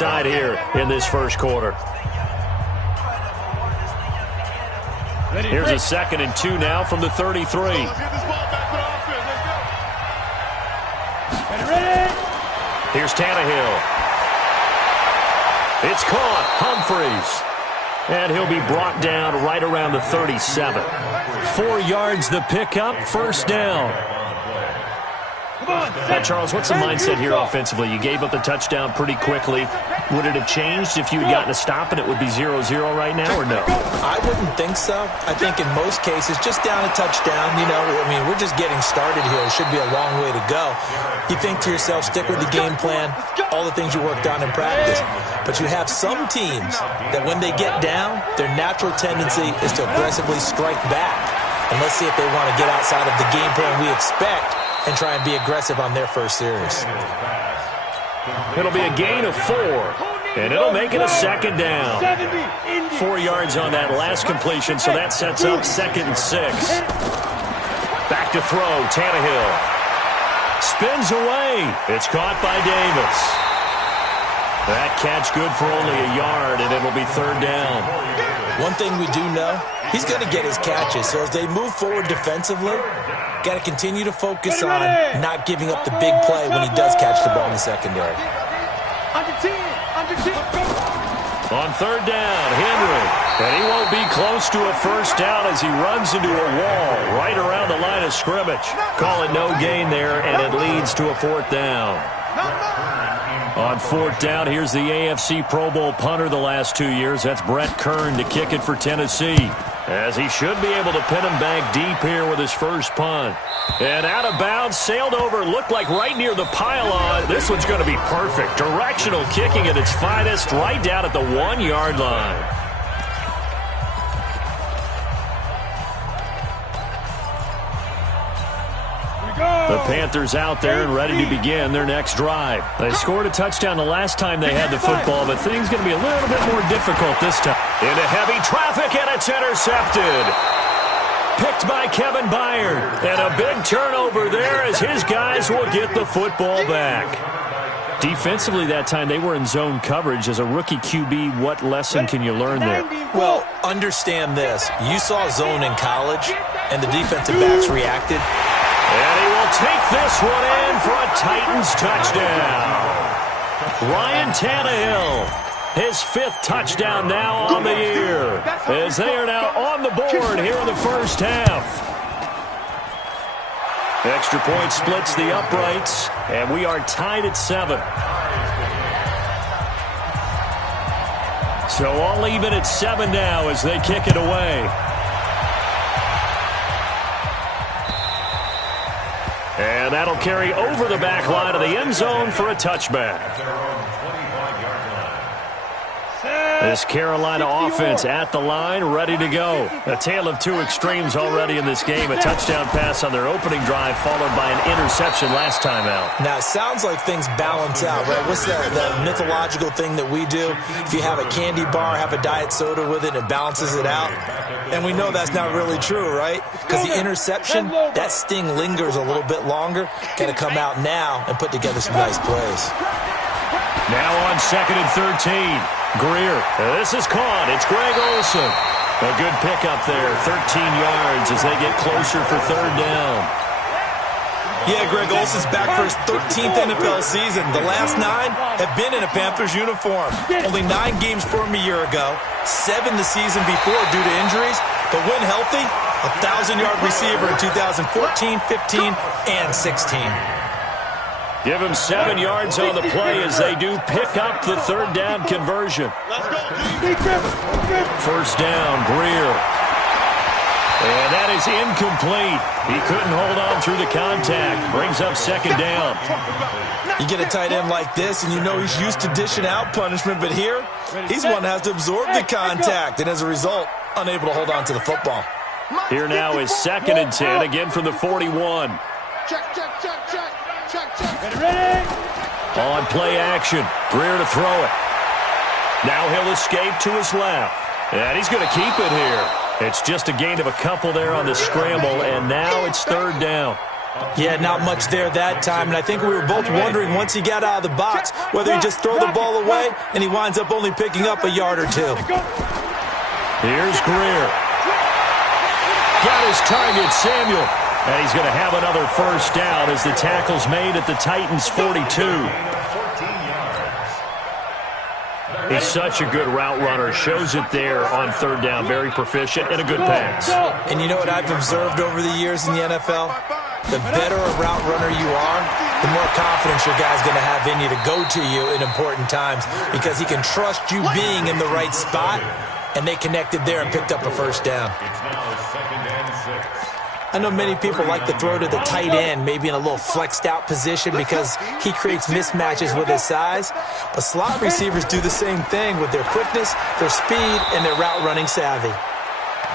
side here in this first quarter. Here's a 2nd and 2 now from the 33. Here's Tannehill. It's caught. Humphreys. And he'll be brought down right around the 37. 4 yards the pickup, first down. Now, Charles, what's the mindset here offensively? You gave up the touchdown pretty quickly. Would it have changed if you had gotten a stop and it would be 0-0 right now, or no? I wouldn't think so. I think in most cases, just down a touchdown, we're just getting started here. It should be a long way to go. You think to yourself, stick with the game plan, all the things you worked on in practice. But you have some teams that when they get down, their natural tendency is to aggressively strike back. And let's see if they want to get outside of the game plan we expect and try and be aggressive on their first series. It'll be a gain of 4, and it'll make it a 2nd down. 4 yards on that last completion, so that sets up 2nd and 6. Back to throw, Tannehill. Spins away. It's caught by Davis. That catch good for only a yard, and it'll be 3rd down. One thing we do know, he's going to get his catches. So as they move forward defensively, got to continue to focus on not giving up the big play when he does catch the ball in the secondary. On 3rd down, Henry. And he won't be close to a first down as he runs into a wall right around the line of scrimmage. Call it no gain there, and it leads to a 4th down. On 4th down, here's the AFC Pro Bowl punter the last 2 years. That's Brett Kern to kick it for Tennessee. As he should be able to pin him back deep here with his first punt. And out of bounds, sailed over, looked like right near the pylon. This one's going to be perfect. Directional kicking at its finest, right down at the 1-yard line. The Panthers out there and ready to begin their next drive. They scored a touchdown the last time they had the football, but things going to be a little bit more difficult this time. Into heavy traffic, and it's intercepted. Picked by Kevin Byard. And a big turnover there as his guys will get the football back. Defensively that time, they were in zone coverage. As a rookie QB, what lesson can you learn there? Well, understand this. You saw zone in college, and the defensive backs reacted. And he will take this one in for a Titans touchdown. Ryan Tannehill, his 5th touchdown now on the year, as they are now on the board here in the first half. Extra point splits the uprights, and we are tied at 7. So all even at 7 now as they kick it away. And that'll carry over the back line of the end zone for a touchback. This Carolina offense at the line, ready to go. A tale of 2 extremes already in this game. A touchdown pass on their opening drive, followed by an interception last time out. Now, it sounds like things balance out, right? What's that mythological thing that we do? If you have a candy bar, have a diet soda with it, it balances it out. And we know that's not really true, right? Because the interception, that sting lingers a little bit longer. Got to come out now and put together some nice plays. Now on 2nd and 13. Greer, this is caught. It's Greg Olsen. A good pickup there, 13 yards as they get closer for 3rd down. Yeah, Greg Olsen's back for his 13th NFL season. The last 9 have been in a Panthers uniform. Only 9 games for him a year ago, 7 the season before due to injuries. But when healthy, a 1,000-yard receiver in 2014, 15, and 16. Give him 7 yards on the play as they do pick up the 3rd down conversion. First down, Greer. And that is incomplete. He couldn't hold on through the contact. Brings up 2nd down. You get a tight end like this, and you know he's used to dishing out punishment, but here, he's one that has to absorb the contact, and as a result, unable to hold on to the football. Here now is 2nd and 10, again from the 41. On play action, Greer to throw it. Now he'll escape to his left. And he's going to keep it here. It's just a gain of a couple there on the scramble, and now it's 3rd down. Yeah, not much there that time, and I think we were both wondering once he got out of the box whether he'd just throw the ball away, and he winds up only picking up a yard or two. Here's Greer. Got his target, Samuel. And he's going to have another first down as the tackle's made at the Titans' 42. He's such a good route runner. Shows it there on third down. Very proficient and a good pass. And you know what I've observed over the years in the NFL? The better a route runner you are, the more confidence your guy's going to have in you to go to you in important times because he can trust you being in the right spot, and they connected there and picked up a first down. I know many people like to throw to the tight end, maybe in a little flexed out position because he creates mismatches with his size. But slot receivers do the same thing with their quickness, their speed, and their route running savvy.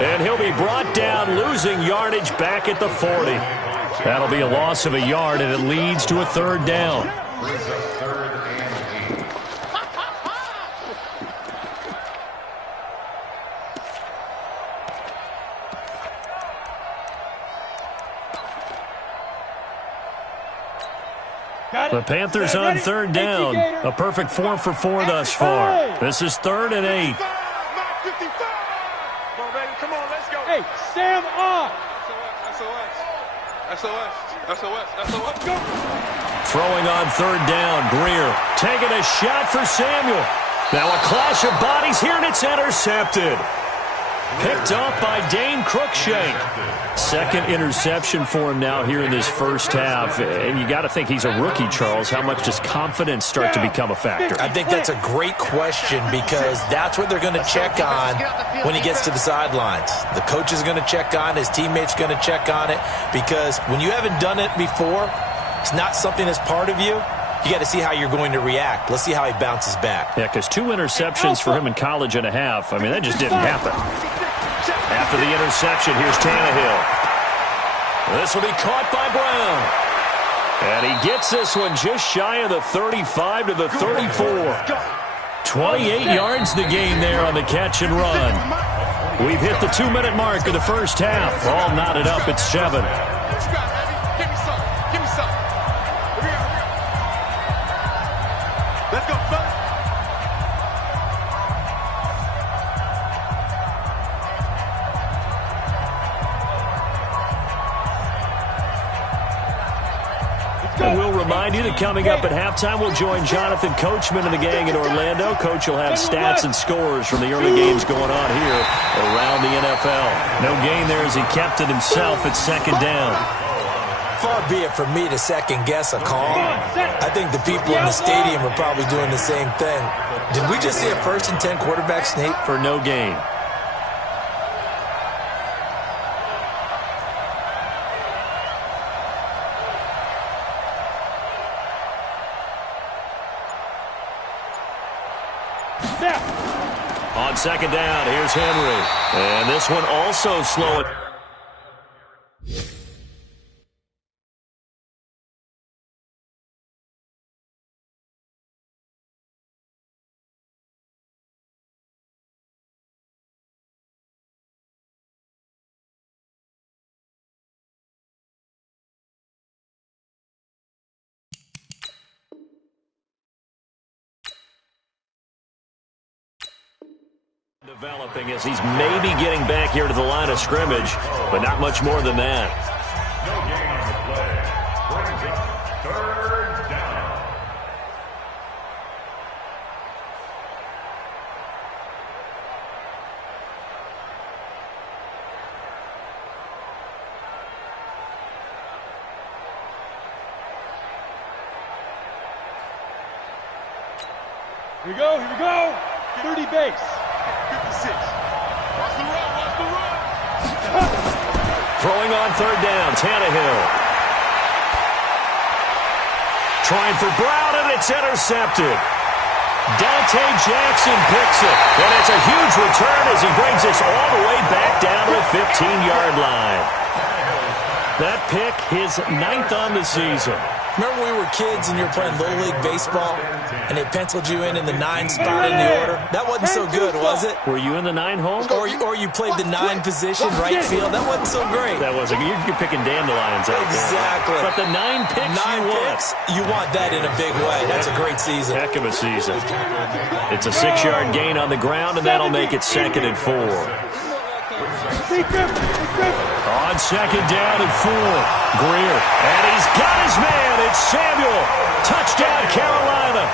And he'll be brought down, losing yardage back at the 40. That'll be a loss of a yard, and it leads to a third down. The Panthers on third down. A perfect 4 for 4 thus far. This is 3rd and 8. Come on, let's go. Hey, Sam on. SOS. Go. Throwing on third down, Greer taking a shot for Samuel. Now a clash of bodies here, and it's intercepted. Picked off by Dane Cruikshank. Second interception for him now here in this first half. And you got to think he's a rookie, Charles. How much does confidence start to become a factor? I think that's a great question because that's what they're going to check on when he gets to the sidelines. The coach is going to check on, his teammates going to check on it because when you haven't done it before, it's not something that's part of you. You got to see how you're going to react. Let's see how he bounces back. Yeah, because 2 interceptions for him in college and a half. I mean, that just didn't happen. After the interception, here's Tannehill. This will be caught by Brown. And he gets this one just shy of the 35 to the 34. 28 yards the gain there on the catch and run. We've hit the 2-minute mark of the first half. All knotted up at 7. Let's go, fellas. And we'll remind you that coming up at halftime, we'll join Jonathan Coachman and the gang in Orlando. Coach will have stats and scores from the early games going on here around the NFL. No gain there as he kept it himself at second down. Far be it from me to second-guess a call. I think the people in the stadium are probably doing the same thing. Did we just see a 1st and 10 quarterback sneak? For no gain. On second down, here's Henry. And this one also slowing. Developing as he's maybe getting back here to the line of scrimmage, but not much more than that. No gain on the play. Brings up 3rd down. Here we go. 30 base. 56. Watch the run. Throwing on third down, Tannehill. Trying for Brown, and it's intercepted. Dante Jackson picks it, and it's a huge return as he brings us all the way back down to the 15-yard line. That pick, his 9th on the season. Remember when we were kids and you were playing Little League Baseball and they penciled you in the 9 spot in the order? That wasn't so good, was it? Were you in the 9 hole? Or you played the 9 position, right field. That wasn't so great. That wasn't. You're picking dandelions out exactly. there. But the 9 picks you want that in a big way. That's a great season. Heck of a season. It's a 6-yard gain on the ground, and that'll make it 2nd and 4. On 2nd down and 4, Greer. And he's got his man. It's Samuel. Touchdown, Carolina.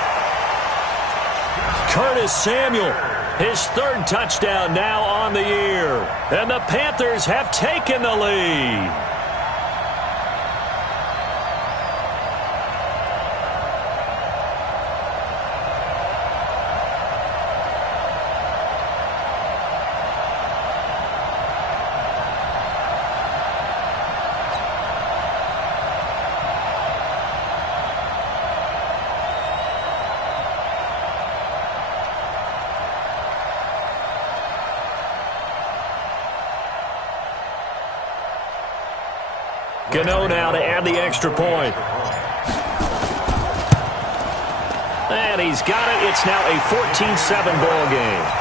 Curtis Samuel, his 3rd touchdown now on the year. And the Panthers have taken the lead. Gano now to add the extra point. And he's got it. It's now a 14-7 ball game.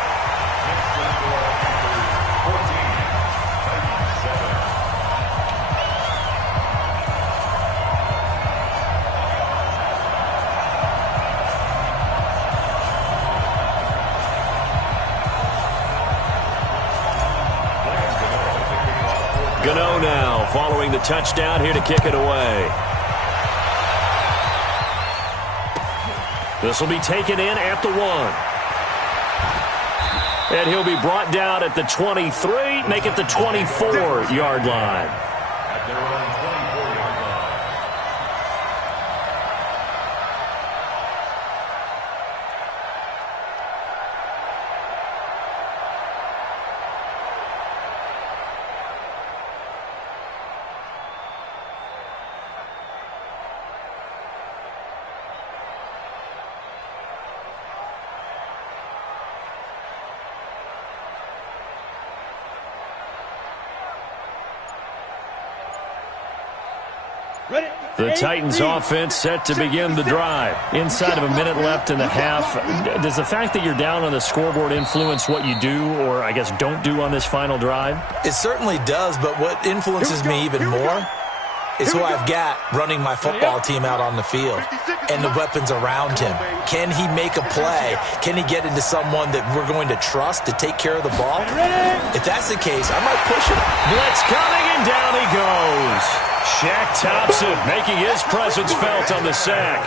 Gano now following the touchdown here to kick it away. This will be taken in at the 1. And he'll be brought down at the 23, make it the 24-yard line. At their own 24-yard line. The Titans offense set to begin the drive. Inside of a minute left in the half. Does the fact that you're down on the scoreboard influence what you do or, I guess, don't do on this final drive? It certainly does, but what influences me even more is who I've got running my football team out on the field and the weapons around him. Can he make a play? Can he get into someone that we're going to trust to take care of the ball? If that's the case, I might push him. Blitz coming, and down he goes. Shaq Thompson making his presence felt on the sack.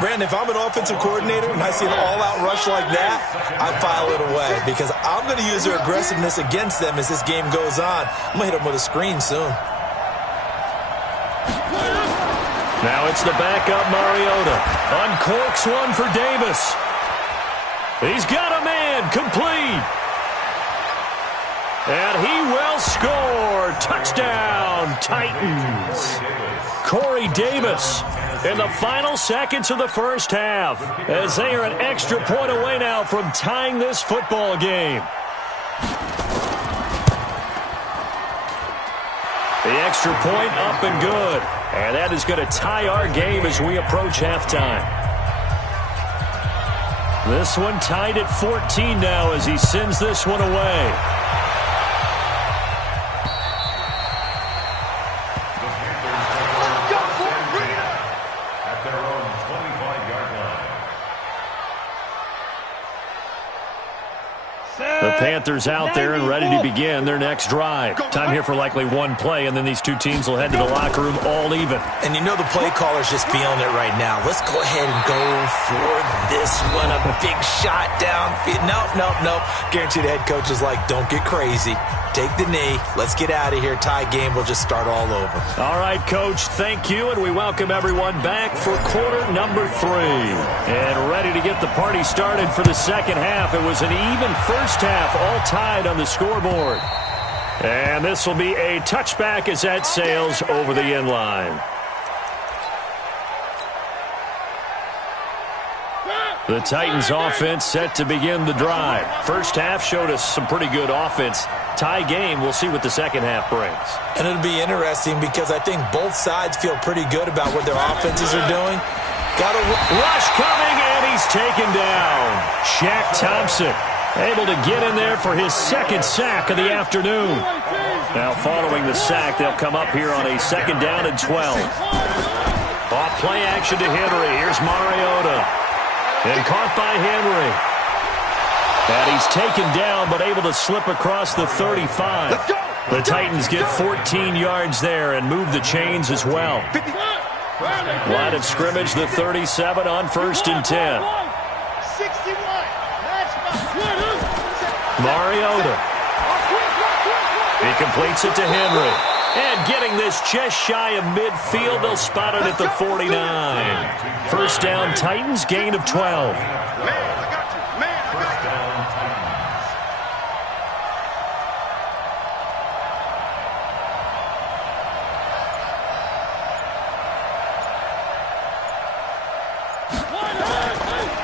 Brandon, if I'm an offensive coordinator and I see an all-out rush like that, I file it away because I'm going to use their aggressiveness against them as this game goes on. I'm going to hit them with a screen soon. Now it's the backup Mariota. Uncorks one for Davis. He's got a man, complete. And he will score. Touchdown, Titans. Corey Davis in the final seconds of the first half as they are an extra point away now from tying this football game. The extra point up and good. And that is going to tie our game as we approach halftime. This one tied at 14 now as he sends this one away. At their own 25-yard line. The Panthers out there and ready to begin their next drive. Time here for likely one play, and then these two teams will head to the locker room all even. And you know the play caller's just feeling it right now. Let's go ahead and go for this one. A big shot downfield. Nope. Guarantee the head coach is like, don't get crazy. Take the knee. Let's get out of here. Tie game. We'll just start all over. All right, Coach, thank you, and we welcome everyone back for quarter number 3. And ready to get the party started for the second half. It was an even first half, all tied on the scoreboard. And this will be a touchback as that sails over the end line. The Titans offense set to begin the drive. First half showed us some pretty good offense. Tie game. We'll see what the second half brings. And it'll be interesting because I think both sides feel pretty good about what their offenses are doing. Got a rush coming, and he's taken down. Shaq Thompson able to get in there for his second sack of the afternoon. Now following the sack, they'll come up here on a 2nd down and 12. Off play action to Henry. Here's Mariota. And caught by Henry. And he's taken down but able to slip across the 35. The Titans get 14 yards there and move the chains as well. Line of scrimmage, the 37 on 1st and 10. Mariota. He completes it to Henry. And getting this just shy of midfield, they'll spot it at the 49. 1st down, Titans, gain of 12.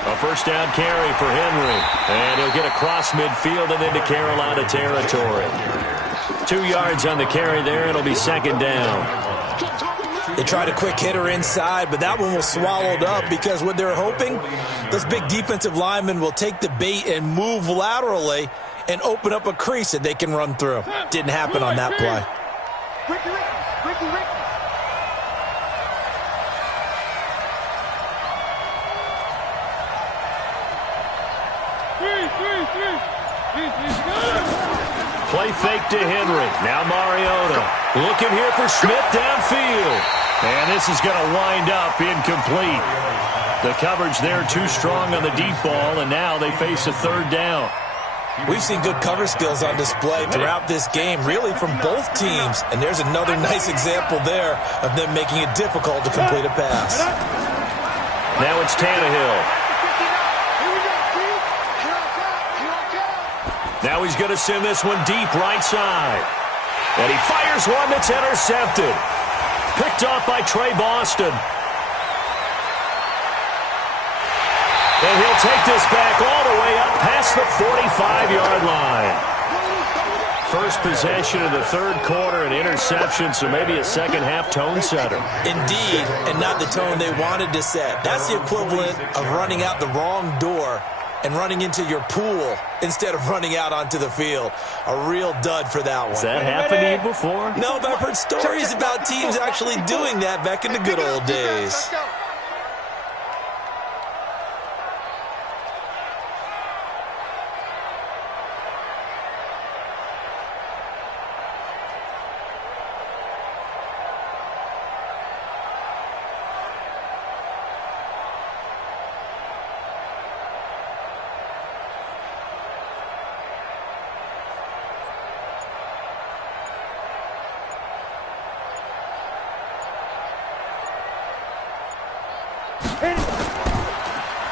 A 1st down carry for Henry. And he'll get across midfield and into Carolina territory. 2 yards on the carry there. It'll be 2nd down. They tried a quick hitter inside, but that one was swallowed up because what they're hoping, those big defensive linemen will take the bait and move laterally and open up a crease that they can run through. Didn't happen on that play. Play fake to Henry. Now Mariota. Looking here for Smith downfield. And this is going to wind up incomplete. The coverage there too strong on the deep ball, and now they face a 3rd down. We've seen good cover skills on display throughout this game, really from both teams. And there's another nice example there of them making it difficult to complete a pass. Now it's Tannehill. Now he's going to send this one deep right side. And he fires one that's intercepted. Picked off by Trey Boston. And he'll take this back all the way up past the 45-yard line. First possession of the 3rd quarter, an interception, so maybe a second-half tone setter. Indeed, and not the tone they wanted to set. That's the equivalent of running out the wrong door and running into your pool instead of running out onto the field. A real dud for that one. Has that happened to you before? No, but I've heard stories about teams actually doing that back in the good old days.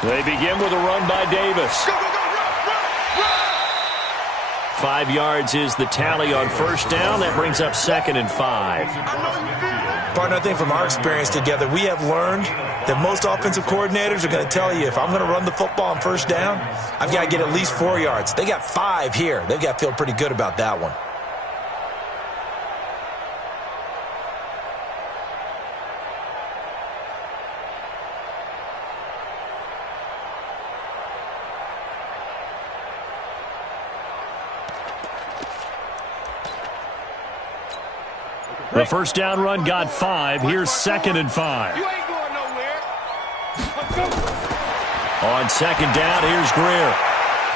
They begin with a run by Davis. 5 yards is the tally on 1st down. That brings up 2nd and 5. Partner, I think from our experience together, we have learned that most offensive coordinators are going to tell you, if I'm going to run the football on 1st down, I've got to get at least 4 yards. They got 5 here. They've got to feel pretty good about that one. The 1st down run got 5. Here's 2nd and 5. You ain't going nowhere. Let's go. On 2nd down, here's Greer.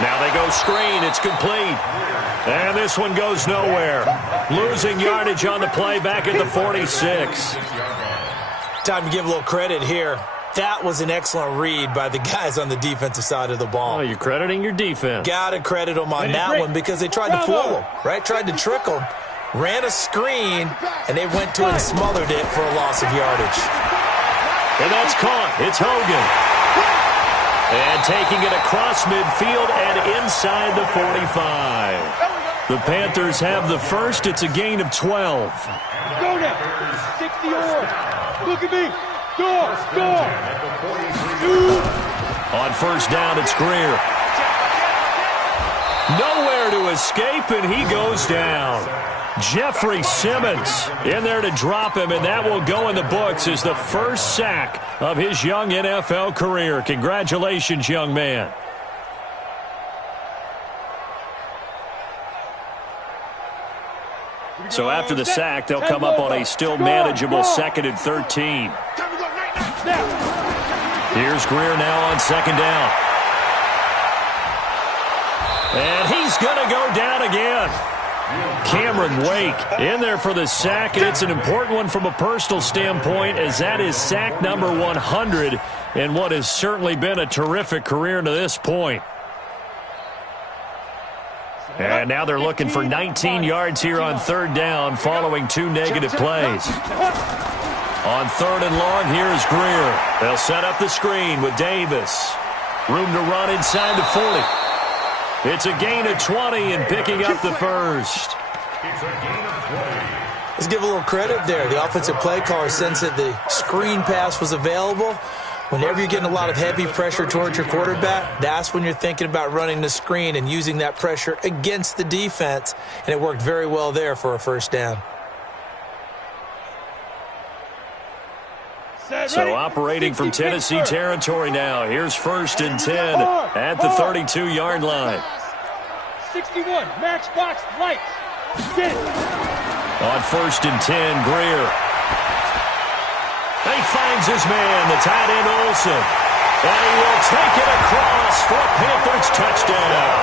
Now they go screen. It's complete. And this one goes nowhere. Losing yardage on the play back at the 46. Time to give a little credit here. That was an excellent read by the guys on the defensive side of the ball. Oh, you're crediting your defense. Got to credit them on that one because they tried to fool them, right? Tried to trick them. Ran a screen, and they went to it and smothered it for a loss of yardage. And that's caught. It's Hogan. And taking it across midfield and inside the 45. The Panthers have the first. It's a gain of 12. Go now. 60 or. Look at me. Go. On 1st down, it's Greer. Nowhere to escape, and he goes down. Jeffrey Simmons in there to drop him, and that will go in the books as the first sack of his young NFL career. Congratulations, young man. So after the sack, they'll come up on a still manageable 2nd and 13. Here's Greer now on 2nd down. And he's going to go down again. Cameron Wake in there for the sack, and it's an important one from a personal standpoint, as that is sack number 100 in what has certainly been a terrific career to this point. And now they're looking for 19 yards here on 3rd down following 2 negative plays. On 3rd and long, here's Greer. They'll set up the screen with Davis. Room to run inside the 40. It's a gain of 20 and picking up the first. Let's give a little credit there. The offensive play caller sensed that the screen pass was available. Whenever you're getting a lot of heavy pressure towards your quarterback, that's when you're thinking about running the screen and using that pressure against the defense. And it worked very well there for a first down. So operating from Tennessee territory now. Here's 1st and 10 at the 32-yard line. 61, matchbox lights. On 1st and 10, Greer. He finds his man, the tight end Olsen. And he will take it across for a Panthers touchdown.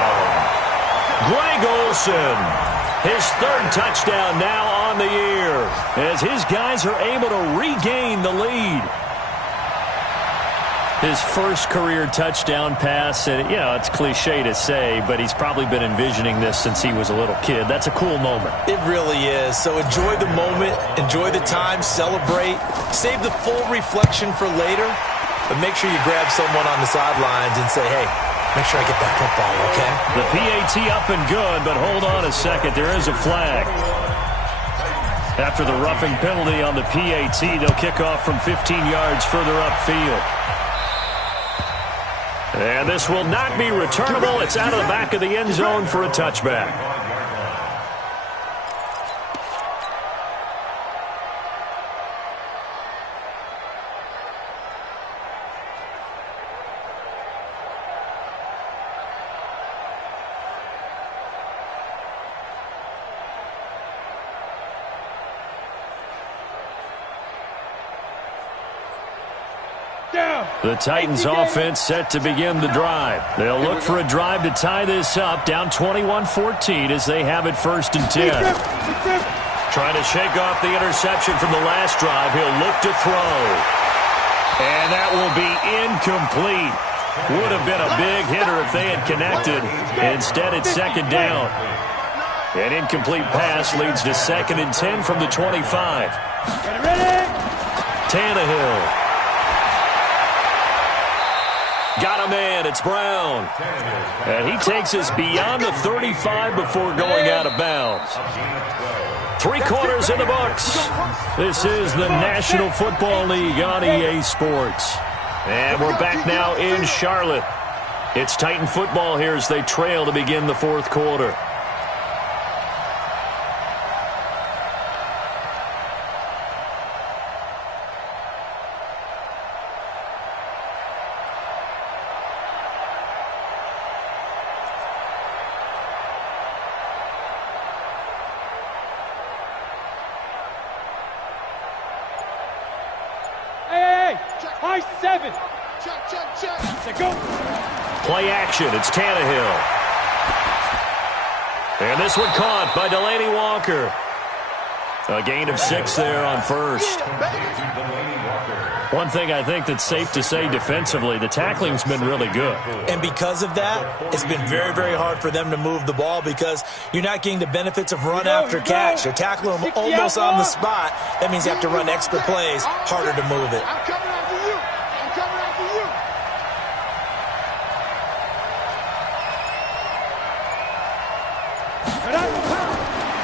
Greg Olsen. His 3rd touchdown now on the year as his guys are able to regain the lead. His first career touchdown pass, and you know, it's cliche to say, but he's probably been envisioning this since he was a little kid. That's a cool moment. It really is. So enjoy the moment, enjoy the time, celebrate, save the full reflection for later, but make sure you grab someone on the sidelines and say, hey, make sure I get that football, okay? The PAT up and good, but hold on a second. There is a flag. After the roughing penalty on the PAT, they'll kick off from 15 yards further upfield. And this will not be returnable. It's out of the back of the end zone for a touchback. The Titans offense set to begin the drive. They'll look for a drive to tie this up, down 21-14 as they have it 1st and 10. Trying to shake off the interception from the last drive. He'll look to throw. And that will be incomplete. Would have been a big hitter if they had connected. Instead, it's 2nd down. An incomplete pass leads to 2nd and 10 from the 25. Tannehill. Got a man. It's Brown. And he takes us beyond the 35 before going out of bounds. 3 quarters in the books. This is the National Football League on EA Sports. And we're back now in Charlotte. It's Titan football here as they trail to begin the 4th quarter. High 7. Check. Go. Play action. It's Tannehill. And this one caught by Delaney Walker. A gain of 6 there on 1st. One thing I think that's safe to say defensively, the tackling's been really good. And because of that, it's been very, very hard for them to move the ball because you're not getting the benefits of run after catch. You're tackling them almost on the spot. That means you have to run extra plays, harder to move it. I'm coming after you. I'm coming after you.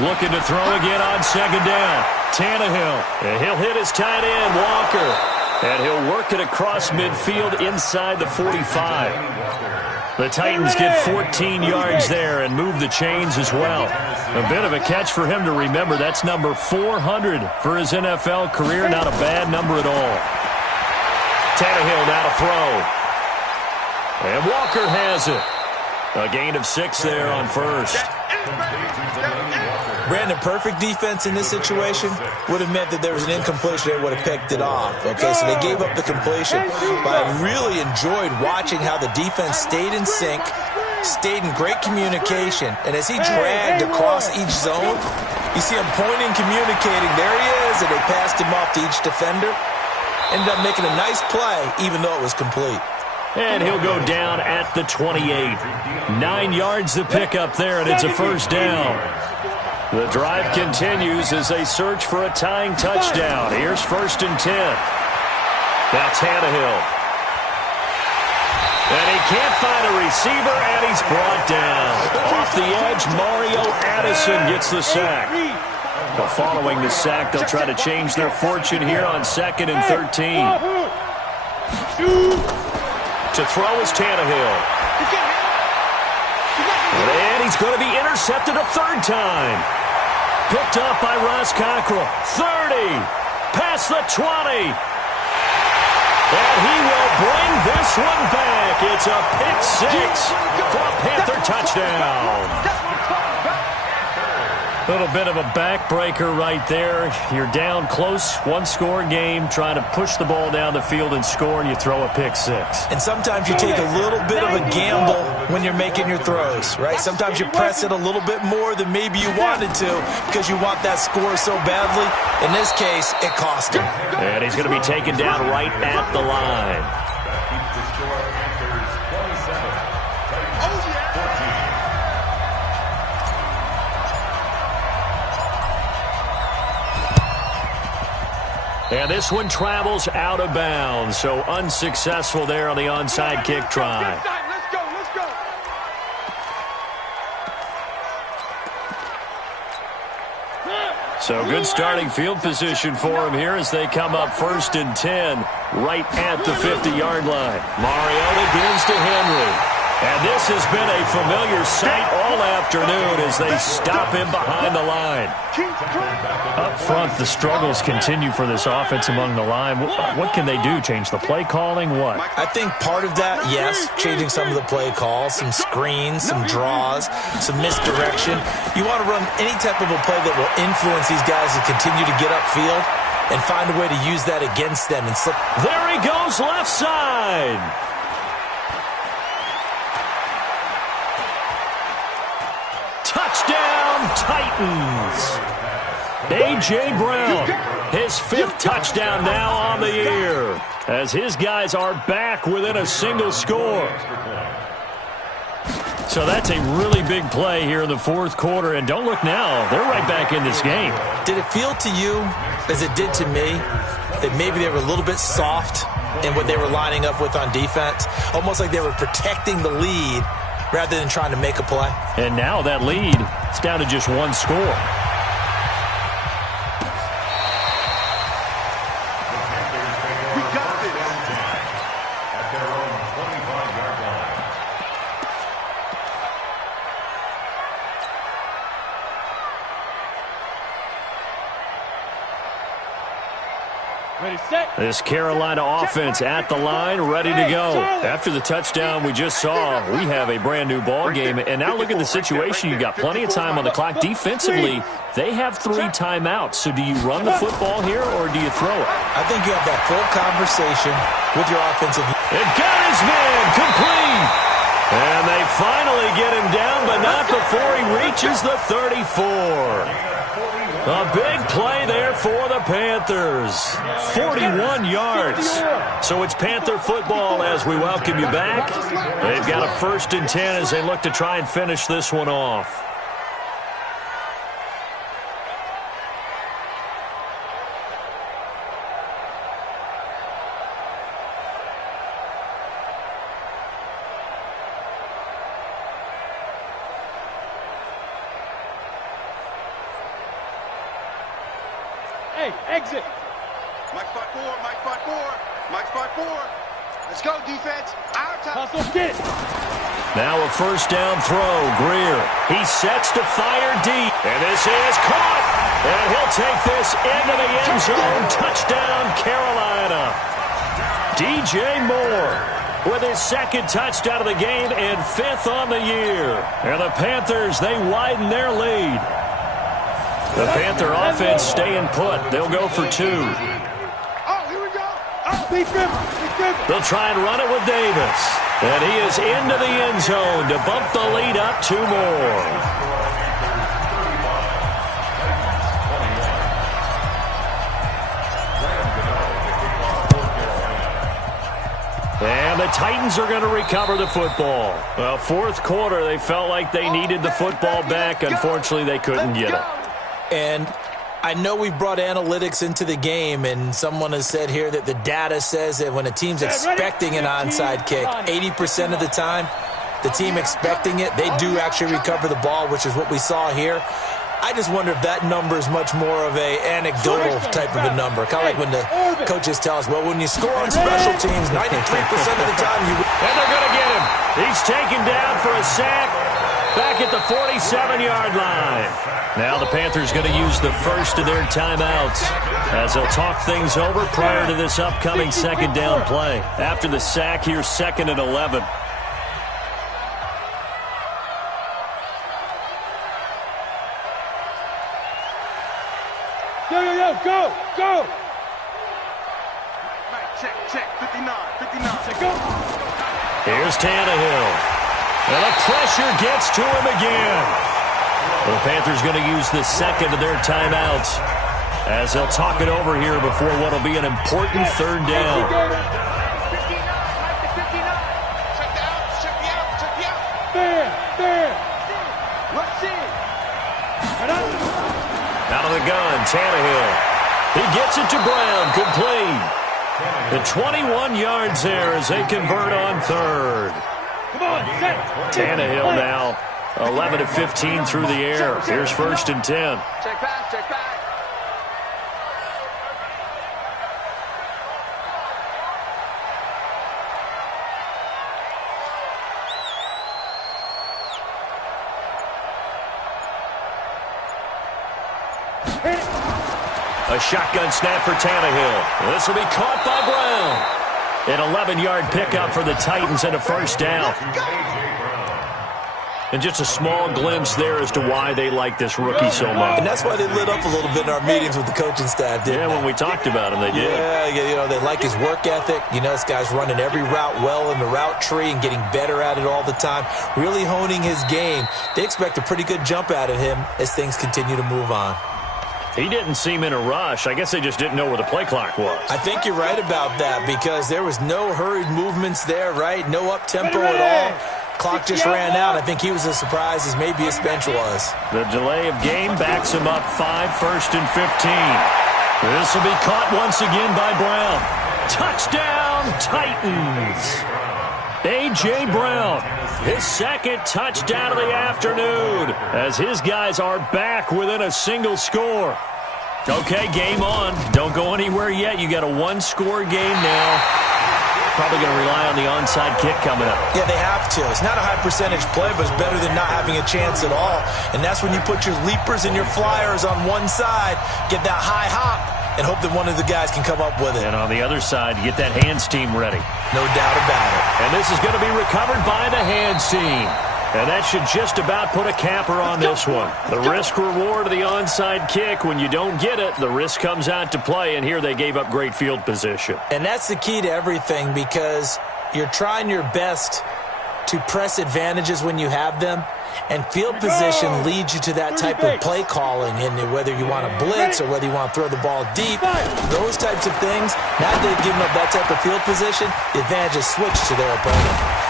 Looking to throw again on 2nd down. Tannehill. And he'll hit his tight end, Walker. And he'll work it across midfield inside the 45. The Titans get 14 yards there and move the chains as well. A bit of a catch for him to remember. That's number 400 for his NFL career. Not a bad number at all. Tannehill now to throw. And Walker has it. A gain of 6 there on first. Brandon, perfect defense in this situation would have meant that there was an incompletion that would have picked it off. Okay, so they gave up the completion. But I really enjoyed watching how the defense stayed in sync, stayed in great communication. And as he dragged across each zone, you see him pointing, communicating. There he is, and they passed him off to each defender. Ended up making a nice play, even though it was complete. And he'll go down at the 28. 9 yards to pick up there, and it's a first down. The drive continues as they search for a tying touchdown. Here's 1st and 10. Now Tannehill. And he can't find a receiver, and he's brought down. Off the edge, Mario Addison gets the sack. But following the sack, they'll try to change their fortune here on 2nd and 13. To throw is Tannehill. And he's going to be intercepted a 3rd time. Picked up by Ross Cockrell. 30. Past the 20. And he will bring this one back. It's a pick 6 for a Panther touchdown. A little bit of a backbreaker right there. You're down close, one-score game, trying to push the ball down the field and score, and you throw a pick 6. And sometimes you take a little bit of a gamble when you're making your throws, right? Sometimes you press it a little bit more than maybe you wanted to because you want that score so badly. In this case, it cost him. And he's going to be taken down right at the line. And this one travels out of bounds, so unsuccessful there on the onside kick try. Let's go, let's go. So good starting field position for him here as they come up 1st and 10 right at the 50-yard line. Mariota gives to Henry. And this has been a familiar sight all afternoon as they stop him behind the line. Up front, the struggles continue for this offense among the line. What can they do? Change the play calling? What? I think part of that, yes, changing some of the play calls, some screens, some draws, some misdirection. You want to run any type of a play that will influence these guys to continue to get upfield and find a way to use that against them and slip. There he goes, left side. Touchdown, Titans. A.J. Brown, his 5th touchdown now on the year, as his guys are back within a single score. So that's a really big play here in the 4th quarter, and don't look now, they're right back in this game. Did it feel to you, as it did to me, that maybe they were a little bit soft in what they were lining up with on defense? Almost like they were protecting the lead rather than trying to make a play. And now that lead is down to just 1 score. We got this. At their own 25-yard line. Ready, set. This Carolina offense at the line, ready to go. After the touchdown we just saw, we have a brand new ball game. And now look at the situation. You got plenty of time on the clock. Defensively, they have 3 timeouts. So do you run the football here or do you throw it? I think you have that full conversation with your offensive. It got his man complete. And they finally get him down, but not before he reaches the 34. A big play there for the Panthers. 41 yards. So it's Panther football as we welcome you back. They've got a 1st and 10 as they look to try and finish this one off. Hey, exit. Mike spot 4, Mike spot 4, Mike spot 4. Let's go, defense. Our time. Hustle, get it. Now a first down throw. Greer. He sets to fire deep. And this is caught. And he'll take this into the end zone. Touchdown, Carolina. DJ Moore with his second touchdown of the game and 5th on the year. And the Panthers, they widen their lead. The Panther offense staying put. They'll go for 2. They'll try and run it with Davis. And he is into the end zone to bump the lead up 2 more. And the Titans are going to recover the football. Well, fourth quarter, they felt like they needed the football back. Unfortunately, they couldn't get it. And I know we've brought analytics into the game, and someone has said here that the data says that when a team's expecting an onside kick, 80% of the time, the team expecting it, they do actually recover the ball, which is what we saw here. I just wonder if that number is much more of a anecdotal type of a number. Kind of like when the coaches tell us, well, when you score on special teams, 93% of the time you win. And they're going to get him. He's taken down for a sack back at the 47-yard line. Now the Panthers going to use the first of their timeouts as they'll talk things over prior to this upcoming second down play. After the sack, here's 2nd and 11. Go! Check, 59. Go! Here's Tannehill. And the pressure gets to him again. The Panthers going to use the second of their timeouts as they'll talk it over here before what will be an important third down. There. Let's see. Out of the gun, Tannehill. He gets it to Brown, complete. The 21 yards there as they convert on third. Come on, set. Tannehill now 11 of 15 through the air. Here's 1st and 10. Check back. A shotgun snap for Tannehill. This will be caught by Brown. An 11-yard pickup for the Titans and a first down. And just a small glimpse there as to why they like this rookie so much. And that's why they lit up a little bit in our meetings with the coaching staff, didn't they? When we talked about him, they did. Yeah, they like his work ethic. This guy's running every route well in the route tree and getting better at it all the time, really honing his game. They expect a pretty good jump out of him as things continue to move on. He didn't seem in a rush. I guess they just didn't know where the play clock was. I think you're right about that because there was no hurried movements there, right? No up-tempo at all. Clock just ran out. I think he was as surprised as maybe his bench was. The delay of game backs him up 5, 1st and 15. This will be caught once again by Brown. Touchdown, Titans. A.J. Brown, his second touchdown of the afternoon as his guys are back within a single score. Okay, game on. Don't go anywhere yet. You got a one-score game now. Probably going to rely on the onside kick coming up. Yeah, they have to. It's not a high percentage play, but it's better than not having a chance at all. And that's when you put your leapers and your flyers on one side, get that high hop, and hope that one of the guys can come up with it. And on the other side, get that hands team ready. No doubt about it. And this is going to be recovered by the hands team. And that should just about put a capper on this one. The risk-reward of the onside kick, when you don't get it, the risk comes out to play, and here they gave up great field position. And that's the key to everything because you're trying your best to press advantages when you have them, and field position leads you to that type of play calling, and whether you want to blitz or whether you want to throw the ball deep, those types of things, now that they've given up that type of field position, the advantage is switched to their opponent.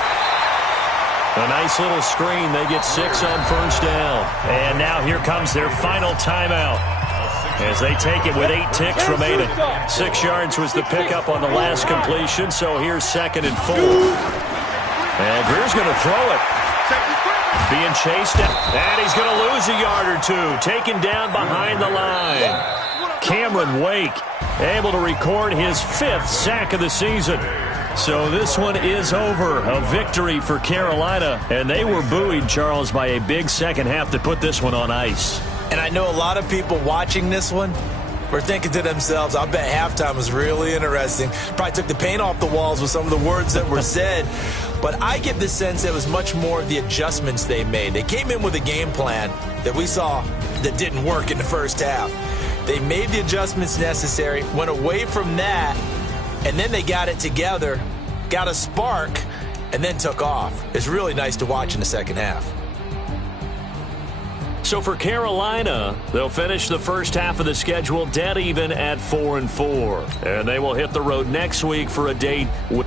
A nice little screen. They get 6 on first down. And now here comes their final timeout as they take it with 8 ticks remaining. 6 yards was the pickup on the last completion, so here's 2nd and 4. And Greer's going to throw it. Being chased, and he's going to lose a yard or two. Taken down behind the line. Cameron Wake able to record his 5th sack of the season. So this one is over. A victory for Carolina. And they were buoyed, Charles, by a big second half to put this one on ice. And I know a lot of people watching this one were thinking to themselves, I bet halftime was really interesting. Probably took the paint off the walls with some of the words that were said. But I get the sense it was much more the adjustments they made. They came in with a game plan that we saw that didn't work in the first half. They made the adjustments necessary, went away from that, and then they got it together, got a spark, and then took off. It's really nice to watch in the second half. So for Carolina, they'll finish the first half of the schedule dead even at 4-4. And they will hit the road next week for a date with